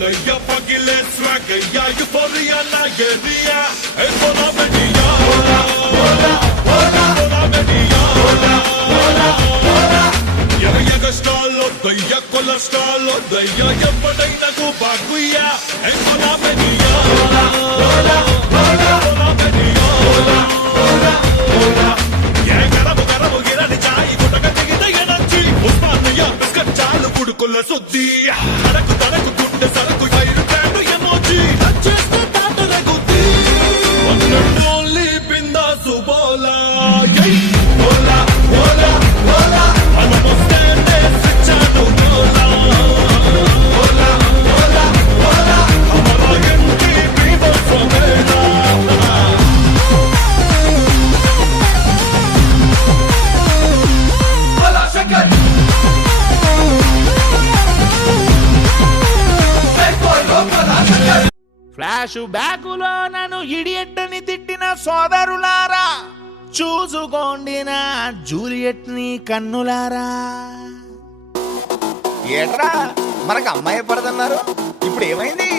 Laya pagile swag, ya euphoria na yeria. Hey, hola media, hola, hola, hola, hola media, hola, hola, hola. Yaga stalo, daya cholesterol, daya yapadaina ko baguya. Hey, hola media, hola, hola, hola, hola media, hola, hola, hola. Yeah, garabu girani chai, kutaga tigida yanchi. Usman ya biscuit chalu kudukulla suddi. Taraku gunde saraku iru brand emoji. Acheste tato ragudi. One and only binda subola. Yay, hola, hola, hola. Almost there, switch anu hola, hola, hola, hola. Hamara yanti people somera. Hola, shakar. Flash బ్యాకులో నన్ను idiot అని తిట్టిన సోదరులారా, చూసుకోండి నా Juliet ని కన్నులారా. ఏట్రా మనకు అమ్మాయి పడదన్నారు, ఇప్పుడు ఏమైంది?